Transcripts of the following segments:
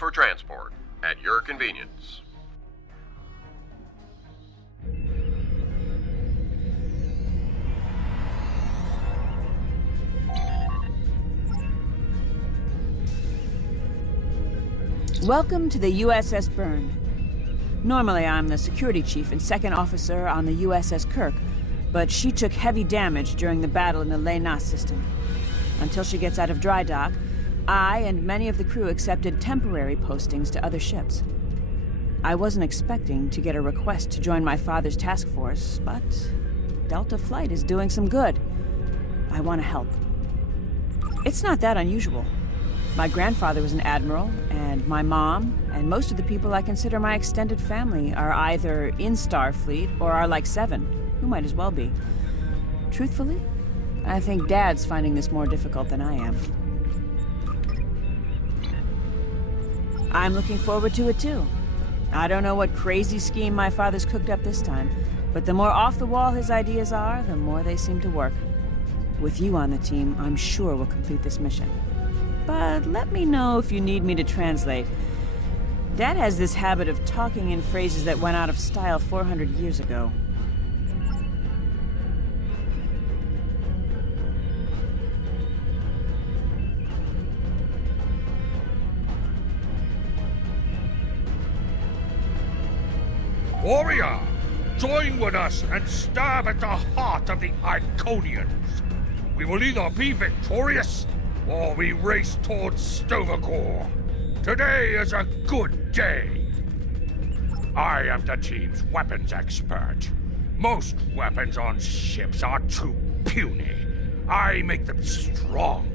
for transport at your convenience. Welcome to the USS Byrne. Normally, I'm the security chief and second officer on the USS Kirk, but she took heavy damage during the battle in the Leynas system. Until she gets out of dry dock, I and many of the crew accepted temporary postings to other ships. I wasn't expecting to get a request to join my father's task force, but Delta Flight is doing some good. I want to help. It's not that unusual. My grandfather was an admiral, and my mom, and most of the people I consider my extended family are either in Starfleet or are like Seven, who might as well be. Truthfully, I think Dad's finding this more difficult than I am. I'm looking forward to it too. I don't know what crazy scheme my father's cooked up this time, but the more off the wall his ideas are, the more they seem to work. With you on the team, I'm sure we'll complete this mission. But let me know if you need me to translate. Dad has this habit of talking in phrases that went out of style 400 years ago. Warrior, join with us and stab at the heart of the Iconians. We will either be victorious, or we race towards Sto-vo-kor. Today is a good day. I am the team's weapons expert. Most weapons on ships are too puny. I make them strong.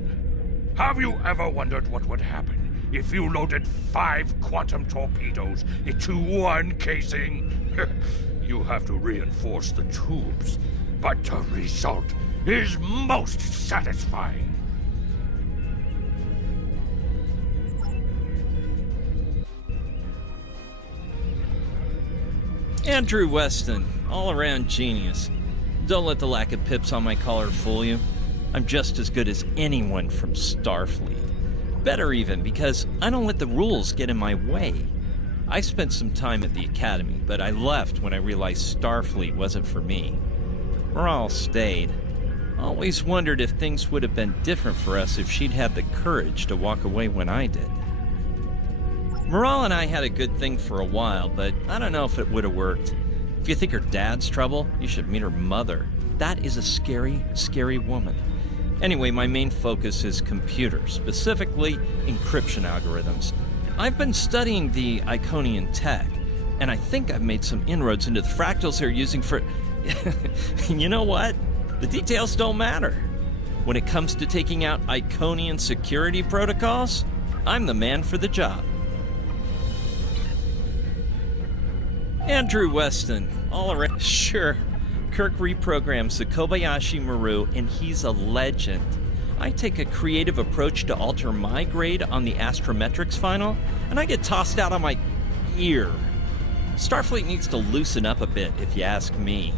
Have you ever wondered what would happen if you loaded 5 quantum torpedoes into one casing? You have to reinforce the tubes, but the result is most satisfying. Andrew Weston, all-around genius. Don't let the lack of pips on my collar fool you. I'm just as good as anyone from Starfleet. Better even, because I don't let the rules get in my way. I spent some time at the Academy, but I left when I realized Starfleet wasn't for me. Morale stayed. Always wondered if things would have been different for us if she'd had the courage to walk away when I did. Morale and I had a good thing for a while, but I don't know if it would have worked. If you think her dad's trouble, you should meet her mother. That is a scary, scary woman. Anyway, my main focus is computers, specifically encryption algorithms. I've been studying the Iconian tech, and I think I've made some inroads into the fractals they're using for... You know what? The details don't matter. When it comes to taking out Iconian security protocols, I'm the man for the job. Andrew Weston, all around. Sure, Kirk reprograms the Kobayashi Maru, and he's a legend. I take a creative approach to alter my grade on the astrometrics final, and I get tossed out on my ear. Starfleet needs to loosen up a bit, if you ask me.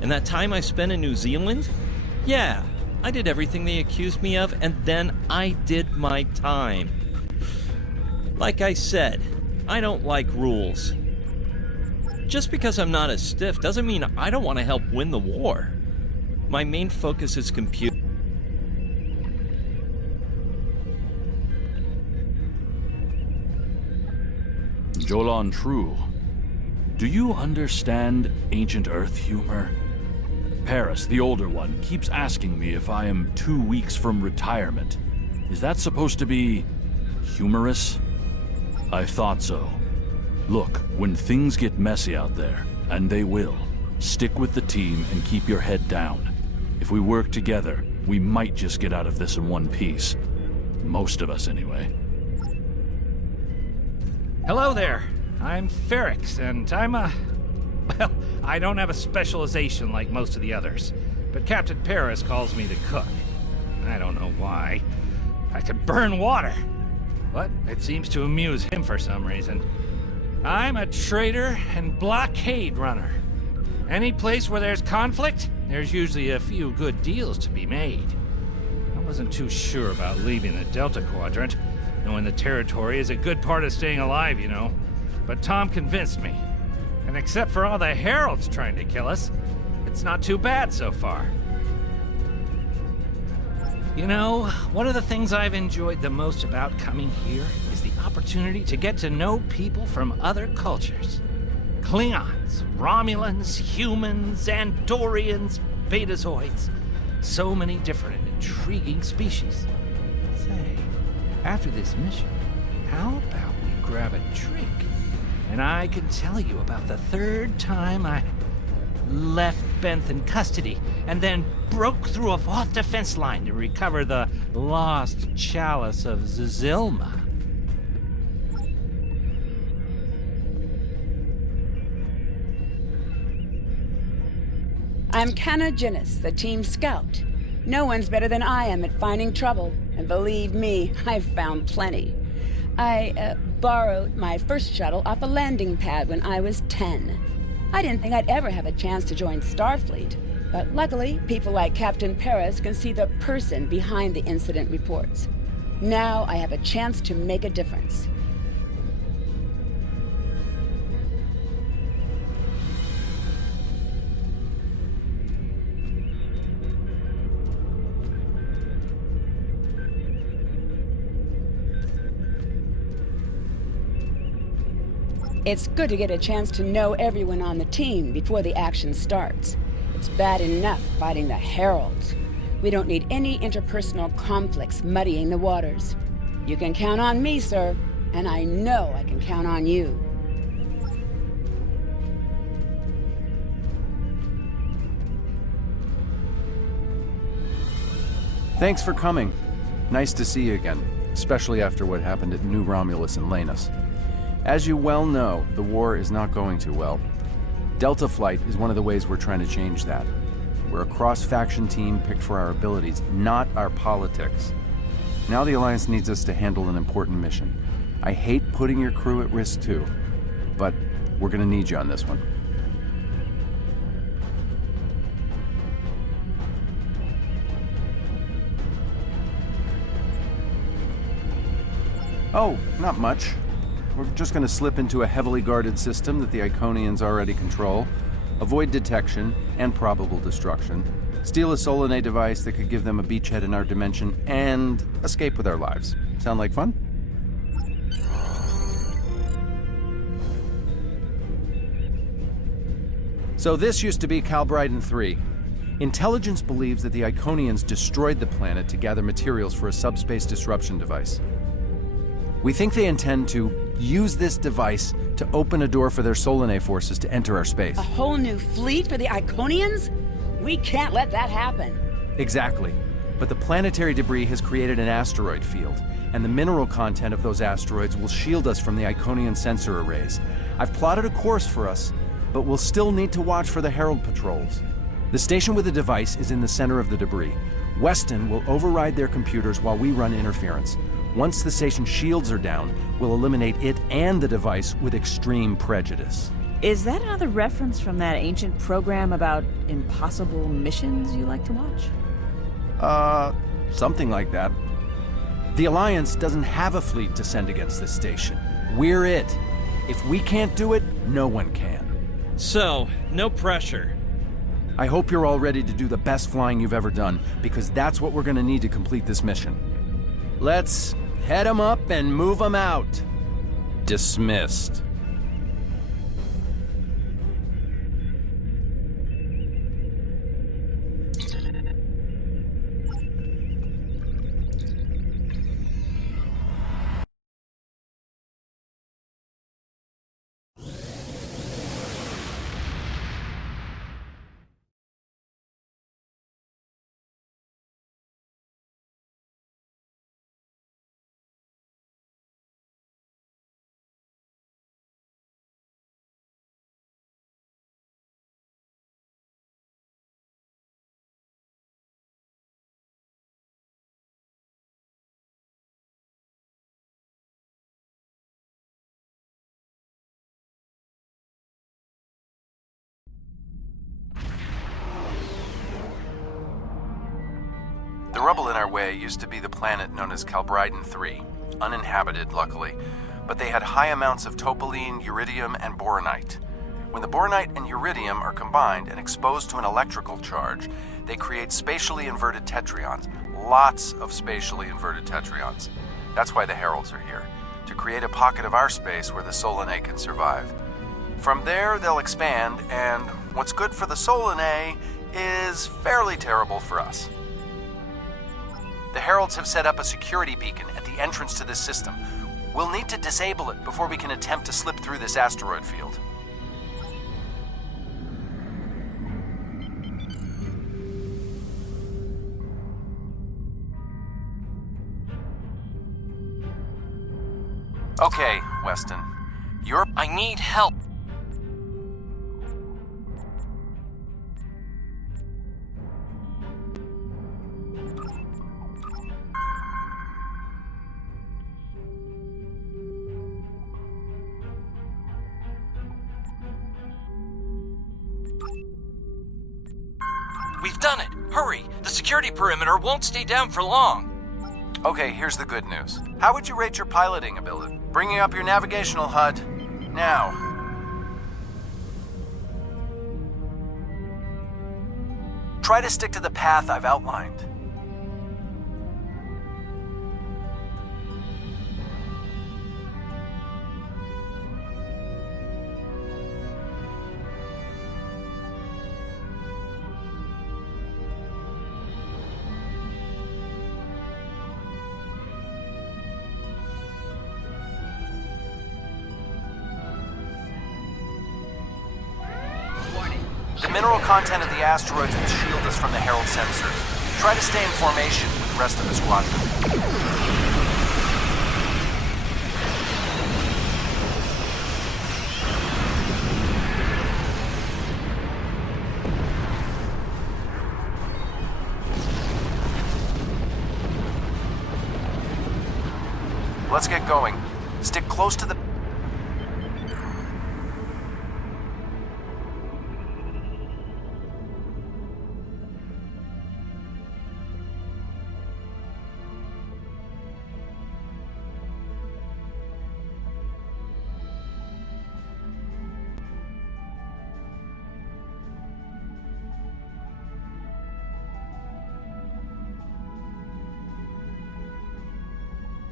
And that time I spent in New Zealand? Yeah, I did everything they accused me of, and then I did my time. Like I said, I don't like rules. Just because I'm not as stiff doesn't mean I don't want to help win the war. My main focus is compute. Jolan True, do you understand Ancient Earth humor? Paris, the older one, keeps asking me if I am 2 weeks from retirement. Is that supposed to be humorous? I thought so. Look, when things get messy out there, and they will, stick with the team and keep your head down. If we work together, we might just get out of this in one piece. Most of us, anyway. Hello there. I'm Ferrix, and I'm well, I don't have a specialization like most of the others, but Captain Paris calls me the cook. I don't know why. I can burn water, but it seems to amuse him for some reason. I'm a trader and blockade runner. Any place where there's conflict, there's usually a few good deals to be made. I wasn't too sure about leaving the Delta Quadrant, Knowing the territory is a good part of staying alive, you know. But Tom convinced me. And except for all the heralds trying to kill us, it's not too bad so far. You know, one of the things I've enjoyed the most about coming here is the opportunity to get to know people from other cultures. Klingons, Romulans, humans, Andorians, Betazoids. So many different and intriguing species. Say, after this mission, how about we grab a drink? And I can tell you about the third time I left Benth in custody and then broke through a Voth defense line to recover the lost chalice of Zilma. I'm Canna Jinnis, the team scout. No one's better than I am at finding trouble, and believe me, I've found plenty. I borrowed my first shuttle off a landing pad when I was 10. I didn't think I'd ever have a chance to join Starfleet, but luckily, people like Captain Paris can see the person behind the incident reports. Now I have a chance to make a difference. It's good to get a chance to know everyone on the team before the action starts. It's bad enough fighting the Heralds. We don't need any interpersonal conflicts muddying the waters. You can count on me, sir, and I know I can count on you. Thanks for coming. Nice to see you again, especially after what happened at New Romulus and Lanus. As you well know, the war is not going too well. Delta Flight is one of the ways we're trying to change that. We're a cross-faction team picked for our abilities, not our politics. Now the Alliance needs us to handle an important mission. I hate putting your crew at risk too, but we're gonna need you on this one. Oh, not much. We're just going to slip into a heavily guarded system that the Iconians already control, avoid detection and probable destruction, steal a Solanae device that could give them a beachhead in our dimension, and escape with our lives. Sound like fun? So this used to be Calbryden 3. Intelligence believes that the Iconians destroyed the planet to gather materials for a subspace disruption device. We think they intend to use this device to open a door for their Solanae forces to enter our space. A whole new fleet for the Iconians? We can't let that happen. Exactly. But the planetary debris has created an asteroid field, and the mineral content of those asteroids will shield us from the Iconian sensor arrays. I've plotted a course for us, but we'll still need to watch for the Herald patrols. The station with the device is in the center of the debris. Weston will override their computers while we run interference. Once the station's shields are down, we'll eliminate it and the device with extreme prejudice. Is that another reference from that ancient program about impossible missions you like to watch? Something like that. The Alliance doesn't have a fleet to send against this station. We're it. If we can't do it, no one can. So, no pressure. I hope you're all ready to do the best flying you've ever done, because that's what we're gonna need to complete this mission. Let's head them up and move them out. Dismissed. The rubble in our way used to be the planet known as Calbryden 3. uninhabited, luckily, but they had high amounts of topoline, uridium, and boronite. When the boronite and uridium are combined and exposed to an electrical charge, they create spatially inverted tetraons. Lots of spatially inverted tetraons. That's why the Heralds are here, to create a pocket of our space where the Solanae can survive. From there, they'll expand, and what's good for the Solanae is fairly terrible for us. The Heralds have set up a security beacon at the entrance to this system. We'll need to disable it before we can attempt to slip through this asteroid field. Okay, Weston. I need help. We've done it! Hurry! The security perimeter won't stay down for long. Okay, here's the good news. How would you rate your piloting ability? Bringing up your navigational HUD. Now. Try to stick to the path I've outlined. The mineral content of the asteroids will shield us from the Herald sensors. Try to stay in formation with the rest of the squadron. Let's get going. Stick close to the...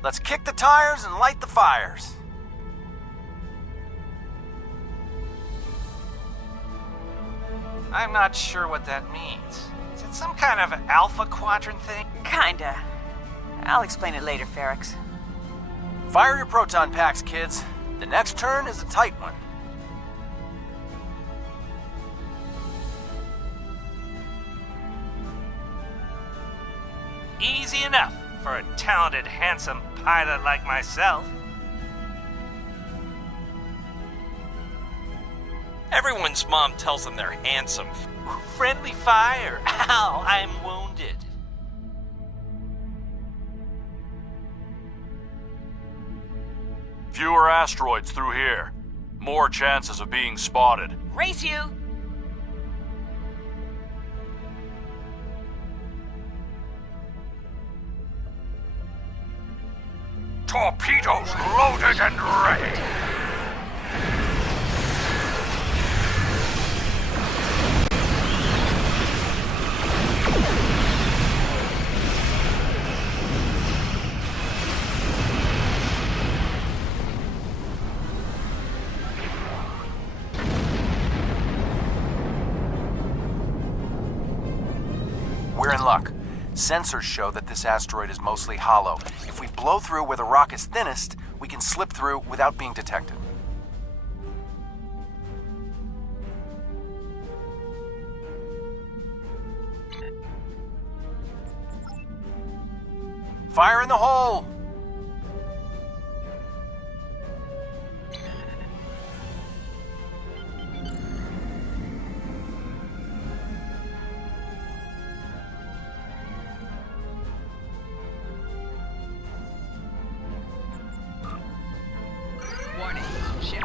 Let's kick the tires and light the fires. I'm not sure what that means. Is it some kind of Alpha Quadrant thing? Kinda. I'll explain it later, Ferrix. Fire your proton packs, kids. The next turn is a tight one. Easy enough for a talented, handsome pilot like myself. Everyone's mom tells them they're handsome. Friendly fire. Ow, I'm wounded. Fewer asteroids through here. More chances of being spotted. Race you! Torpedoes loaded and ready. We're in luck. Sensors show that this asteroid is mostly hollow. If we blow through where the rock is thinnest, we can slip through without being detected. Fire in the hole! Warning. Ship.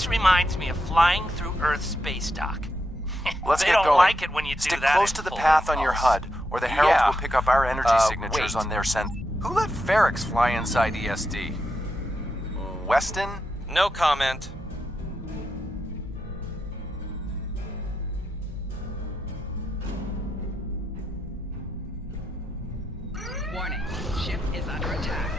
This reminds me of flying through Earth's space dock. Let's they get don't going. like it when you do Stick that. close in to the full path on your impulse. HUD, or the heralds Yeah. will pick up our energy signatures wait. on their scent. Who let Feryx fly inside ESD? Weston? No comment. Warning, ship is under attack.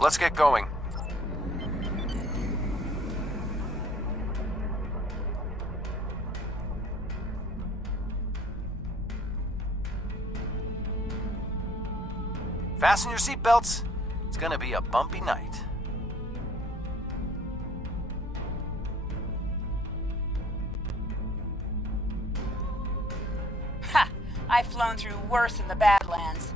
Let's get going. Fasten your seatbelts. It's gonna be a bumpy night. Ha! I've flown through worse in the Badlands.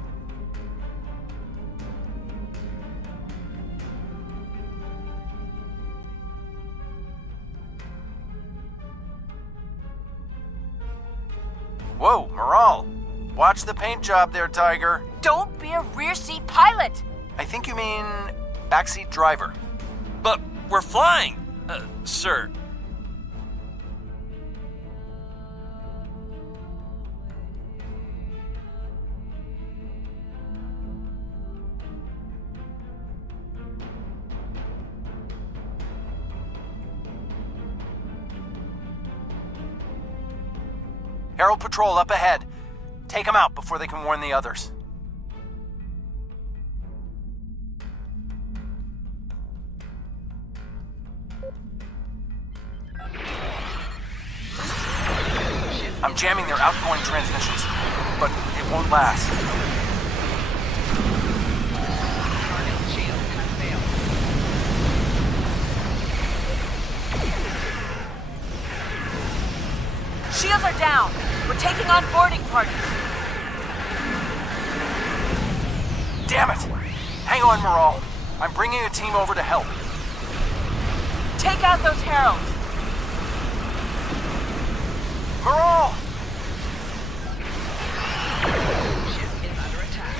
Whoa, Moral! Watch the paint job there, Tiger. Don't be a rear seat pilot! I think you mean backseat driver. But we're flying, sir. Herald Patrol up ahead. Take them out before they can warn the others. I'm jamming their outgoing transmissions, but it won't last. Target shield has failed. Shields are down. We're taking on boarding parties. Damn it! Hang on, Moral. I'm bringing a team over to help. Take out those heralds. Moral! Ship is under attack.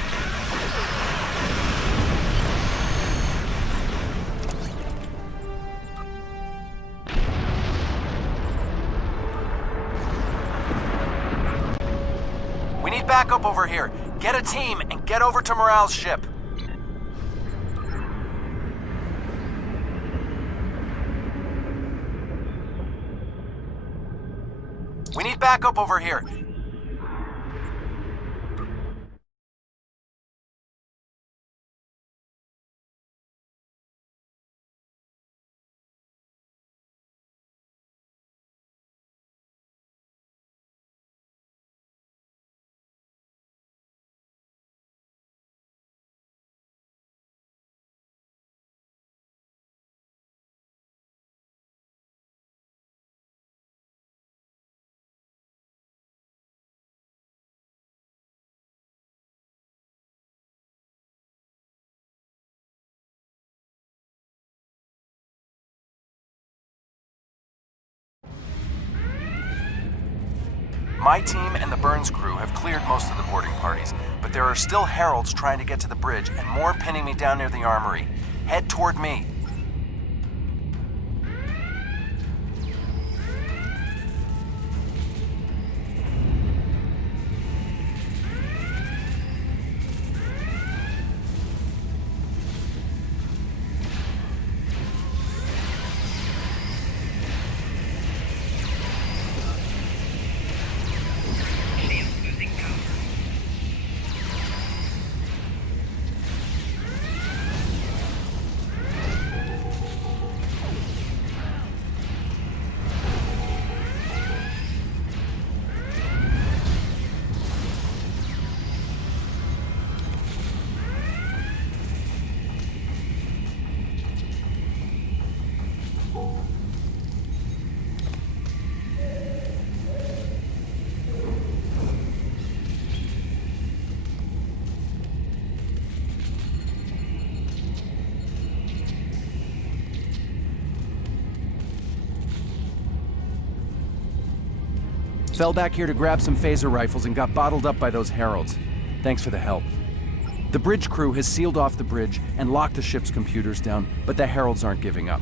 We need backup over here. Get a team and get over to Morale's ship. We need backup over here. My team and the Burns crew have cleared most of the boarding parties, but there are still heralds trying to get to the bridge and more pinning me down near the armory. Head toward me. Shield losing power. Fell back here to grab some phaser rifles and got bottled up by those heralds. Thanks for the help. The bridge crew has sealed off the bridge and locked the ship's computers down, but the heralds aren't giving up.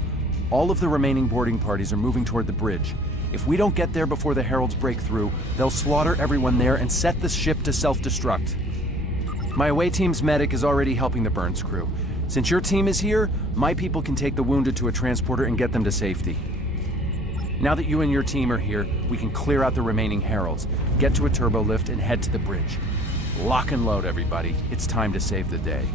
All of the remaining boarding parties are moving toward the bridge. If we don't get there before the heralds break through, they'll slaughter everyone there and set the ship to self-destruct. My away team's medic is already helping the Burns crew. Since your team is here, my people can take the wounded to a transporter and get them to safety. Now that you and your team are here, we can clear out the remaining heralds, get to a turbo lift, and head to the bridge. Lock and load, everybody. It's time to save the day.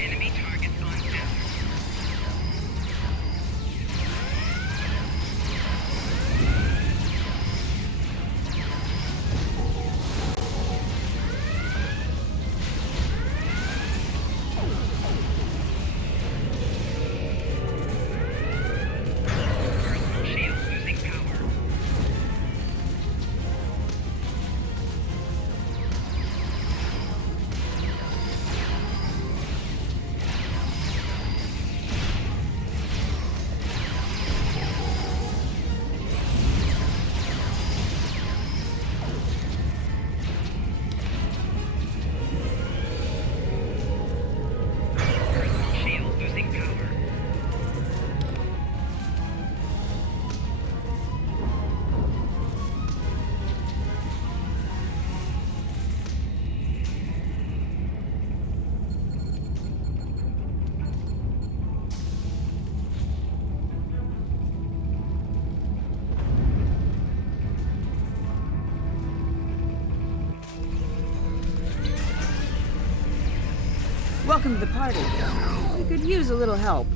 Enemy targets on down. Shield losing power. Shield losing power. Welcome to the party. We could use a little help.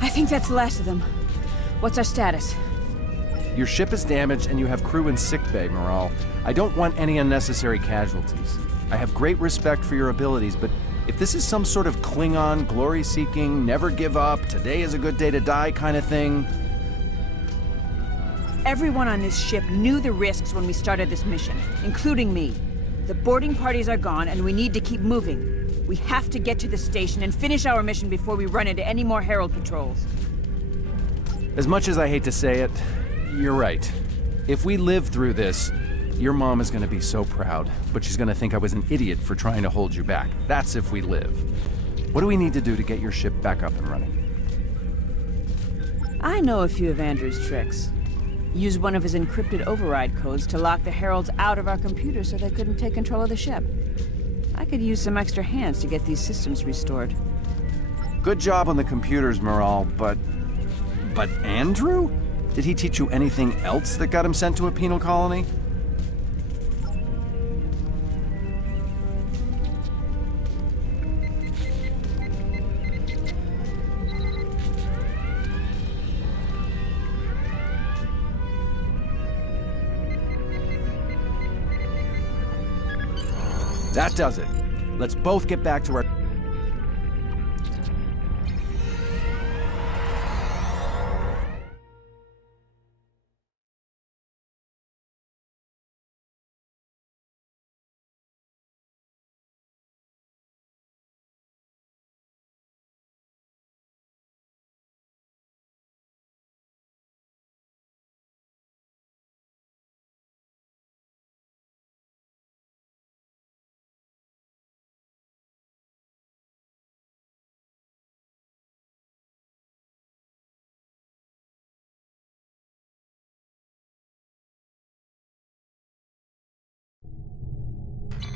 I think that's the last of them. What's our status? Your ship is damaged and you have crew in sickbay, Moral. I don't want any unnecessary casualties. I have great respect for your abilities, but if this is some sort of Klingon, glory-seeking, never give up, today is a good day to die kind of thing... Everyone on this ship knew the risks when we started this mission, including me. The boarding parties are gone, and we need to keep moving. We have to get to the station and finish our mission before we run into any more Herald patrols. As much as I hate to say it, you're right. If we live through this, your mom is gonna be so proud, but she's gonna think I was an idiot for trying to hold you back. That's if we live. What do we need to do to get your ship back up and running? I know a few of Andrew's tricks. Use one of his encrypted override codes to lock the Heralds out of our computers so they couldn't take control of the ship. I could use some extra hands to get these systems restored. Good job on the computers, Moral, but Andrew? Did he teach you anything else that got him sent to a penal colony? That does it. Let's both get back to our...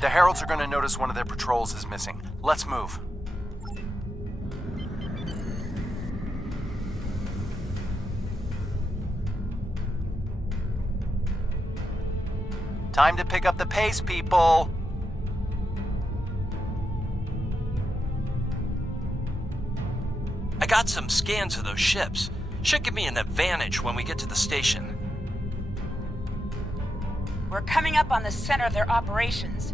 The Heralds are gonna notice one of their patrols is missing. Let's move. Time to pick up the pace, people! I got some scans of those ships. Should give me an advantage when we get to the station. We're coming up on the center of their operations.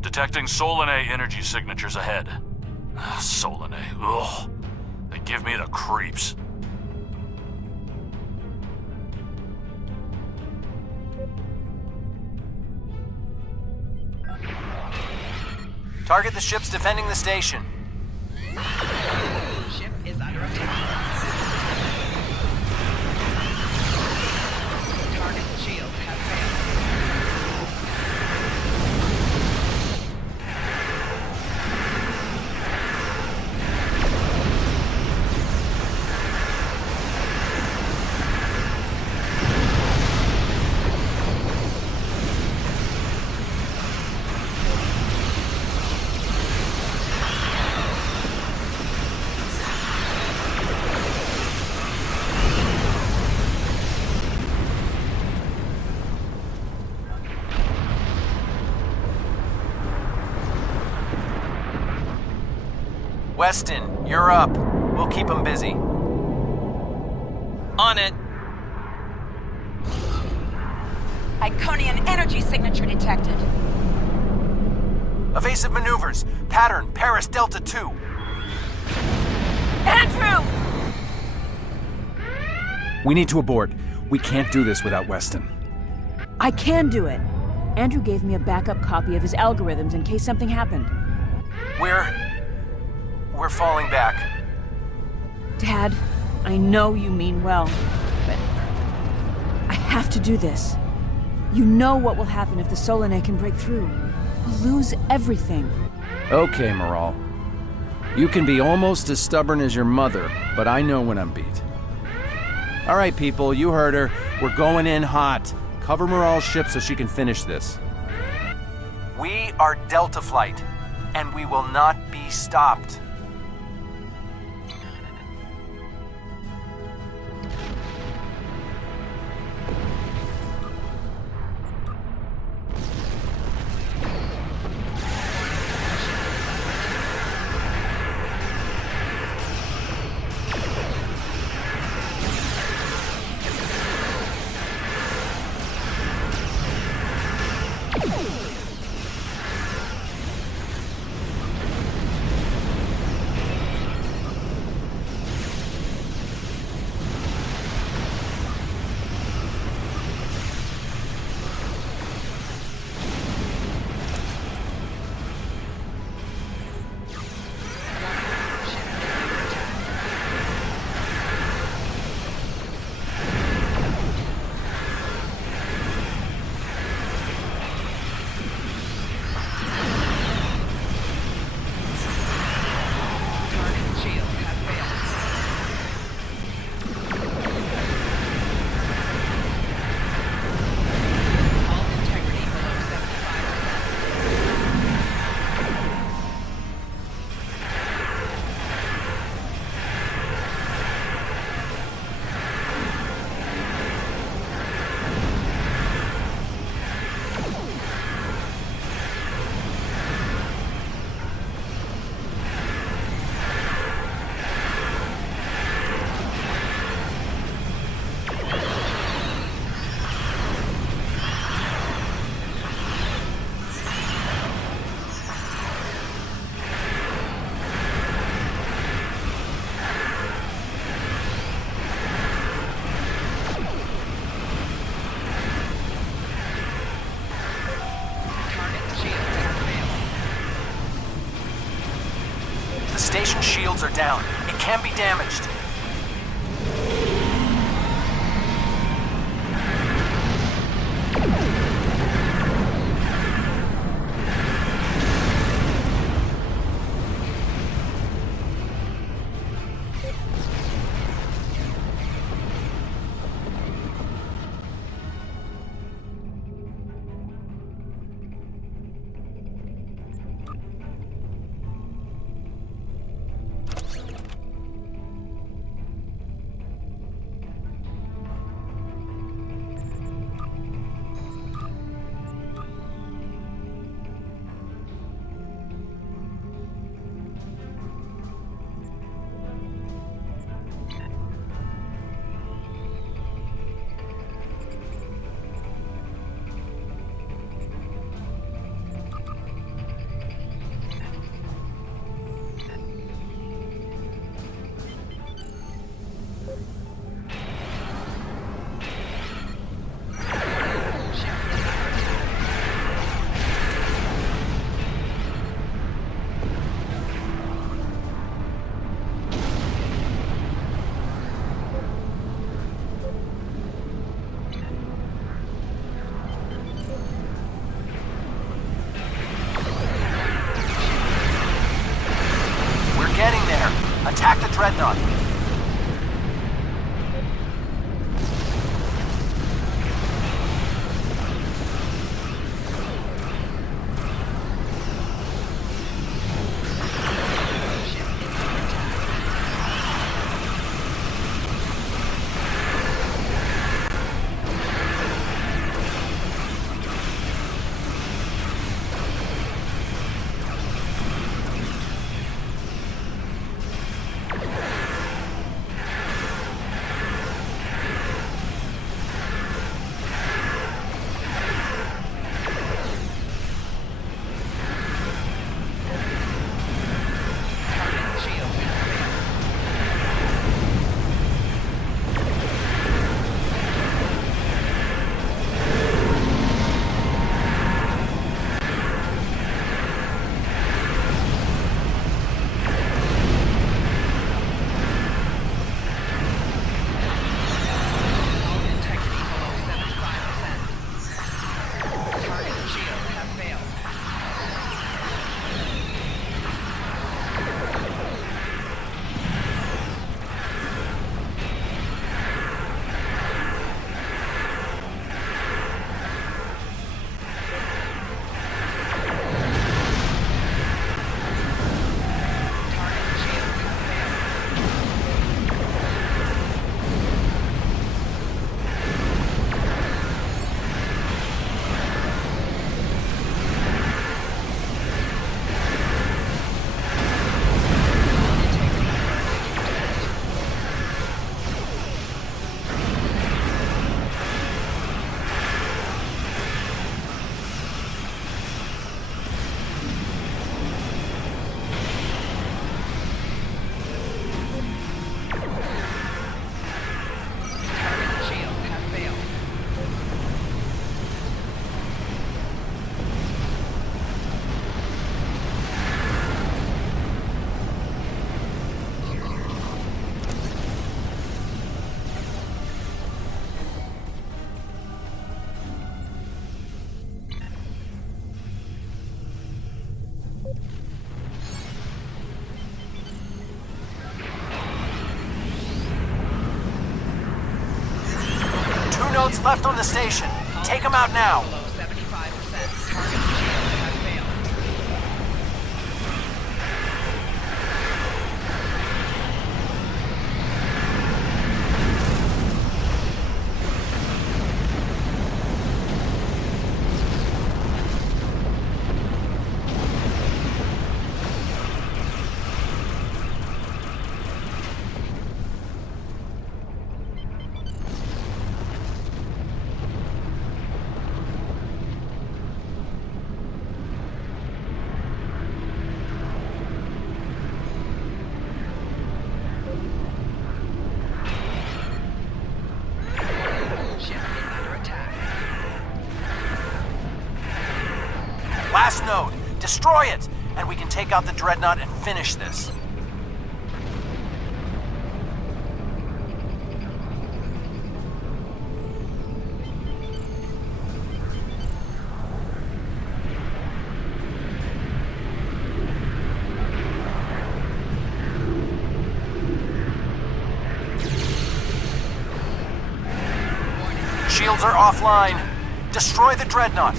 Detecting Solanae energy signatures ahead. Solanae, ugh. They give me the creeps. Target the ships defending the station. Ship is under attack. Target shields have failed. Weston, you're up. We'll keep them busy. On it. Iconian energy signature detected. Evasive maneuvers. Pattern, Paris Delta 2. Andrew! We need to abort. We can't do this without Weston. I can do it. Andrew gave me a backup copy of his algorithms in case something happened. We're falling back. Dad, I know you mean well, but I have to do this. You know what will happen if the Solanae can break through. We'll lose everything. Okay, Moral. You can be almost as stubborn as your mother, but I know when I'm beat. All right, people, you heard her. We're going in hot. Cover Moral's ship so she can finish this. We are Delta Flight, and we will not be stopped. station shields are down. It can be damaged. Attack the Dreadnought. Nodes left on the station. Take them out now. Below 75%. Target shield has failed. Last node. Destroy it, and we can take out the Dreadnought and finish this. are offline. Destroy the Dreadnought.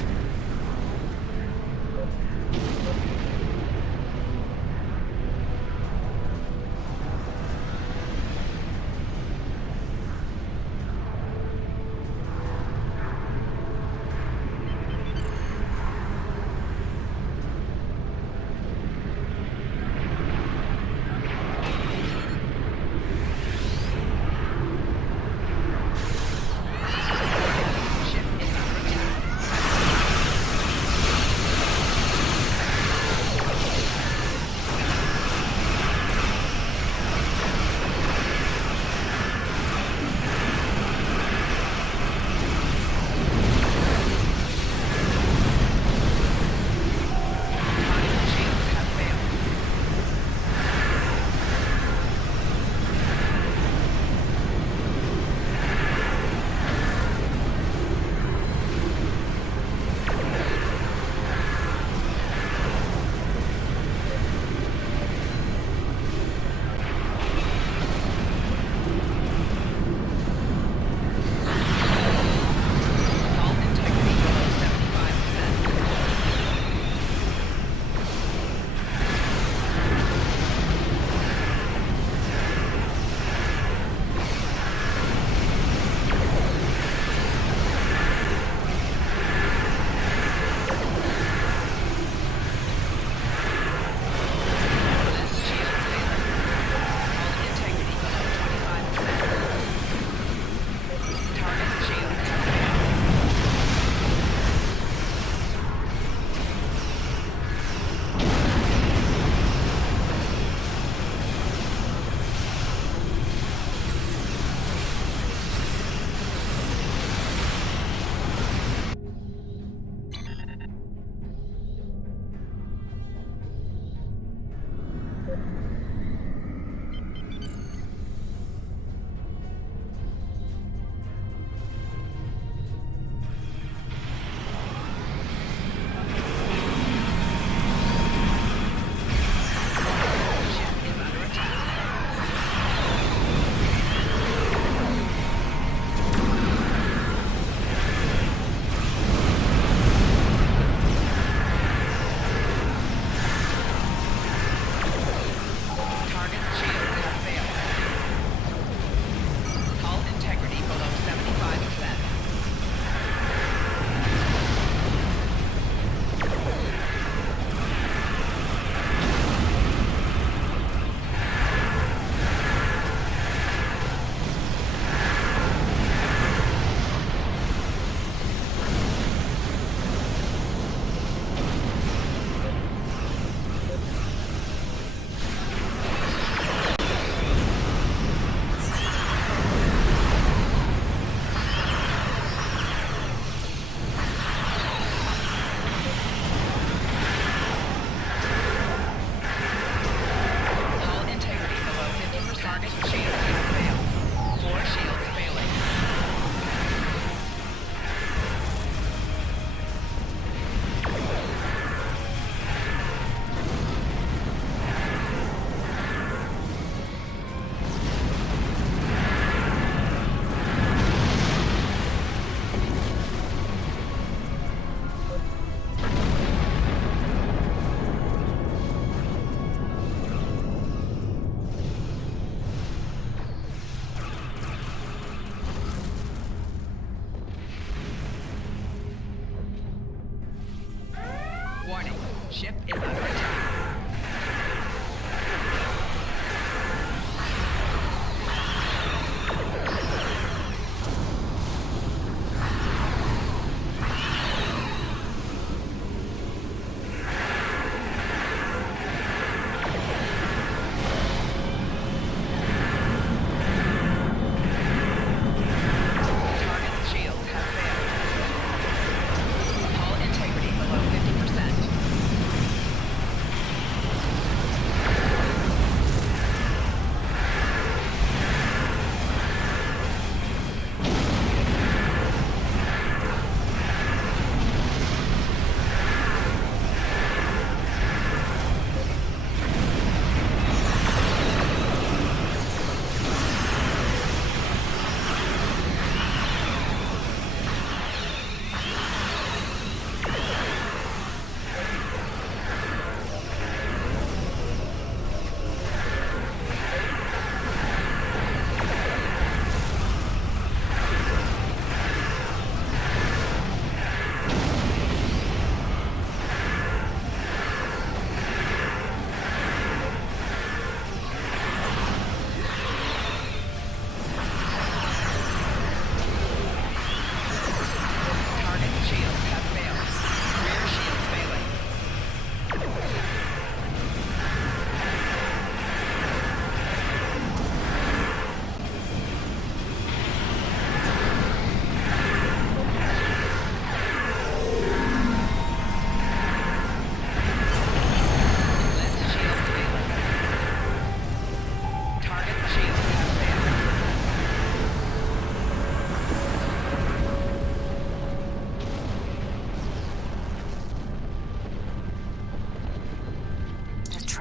Ship is under attack.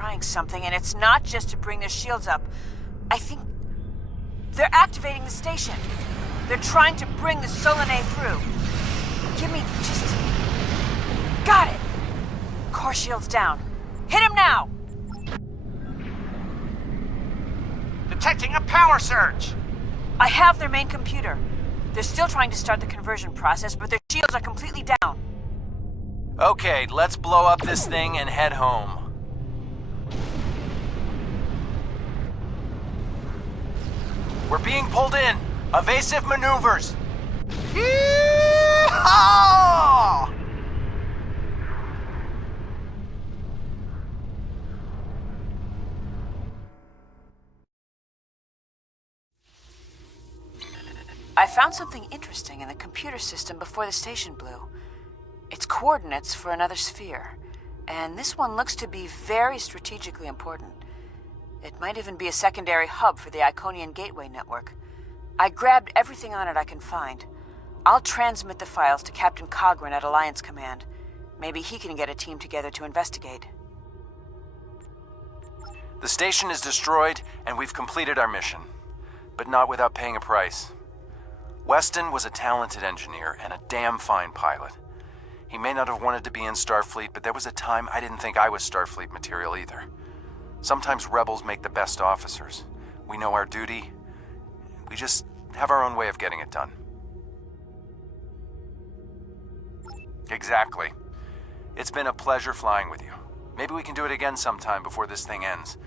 trying something, and it's not just to bring their shields up. I think they're activating the station. They're trying to bring the Solanae through. Give me just... Got it! Core shields down. Hit him now! Detecting a power surge! I have their main computer. They're still trying to start the conversion process, but their shields are completely down. Okay, let's blow up this thing and head home. We're being pulled in. Evasive maneuvers. Yee-haw! I found something interesting in the computer system before the station blew. It's coordinates for another sphere, and this one looks to be very strategically important. It might even be a secondary hub for the Iconian Gateway network. I grabbed everything on it I can find. I'll transmit the files to Captain Cogran at Alliance Command. Maybe he can get a team together to investigate. The station is destroyed, and we've completed our mission. But not without paying a price. Weston was a talented engineer and a damn fine pilot. He may not have wanted to be in Starfleet, but there was a time I didn't think I was Starfleet material either. Sometimes rebels make the best officers. We know our duty. We just have our own way of getting it done. Exactly. It's been a pleasure flying with you. Maybe we can do it again sometime before this thing ends.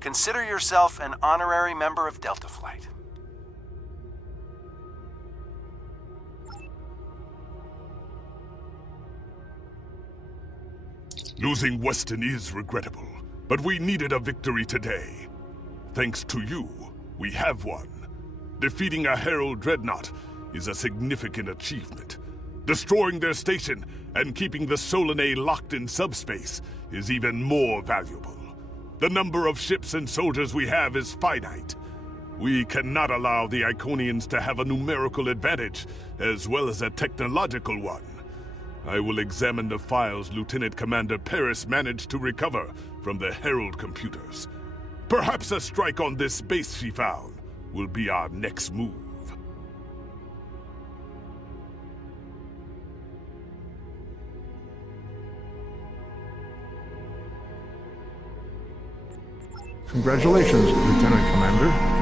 Consider yourself an honorary member of Delta Flight. Losing Weston is regrettable, but we needed a victory today. Thanks to you, we have one. Defeating a Herald Dreadnought is a significant achievement. Destroying their station and keeping the Solanae locked in subspace is even more valuable. The number of ships and soldiers we have is finite. We cannot allow the Iconians to have a numerical advantage, as well as a technological one. I will examine the files Lieutenant Commander Paris managed to recover from the Herald computers. Perhaps a strike on this base she found will be our next move. Congratulations, Lieutenant Commander.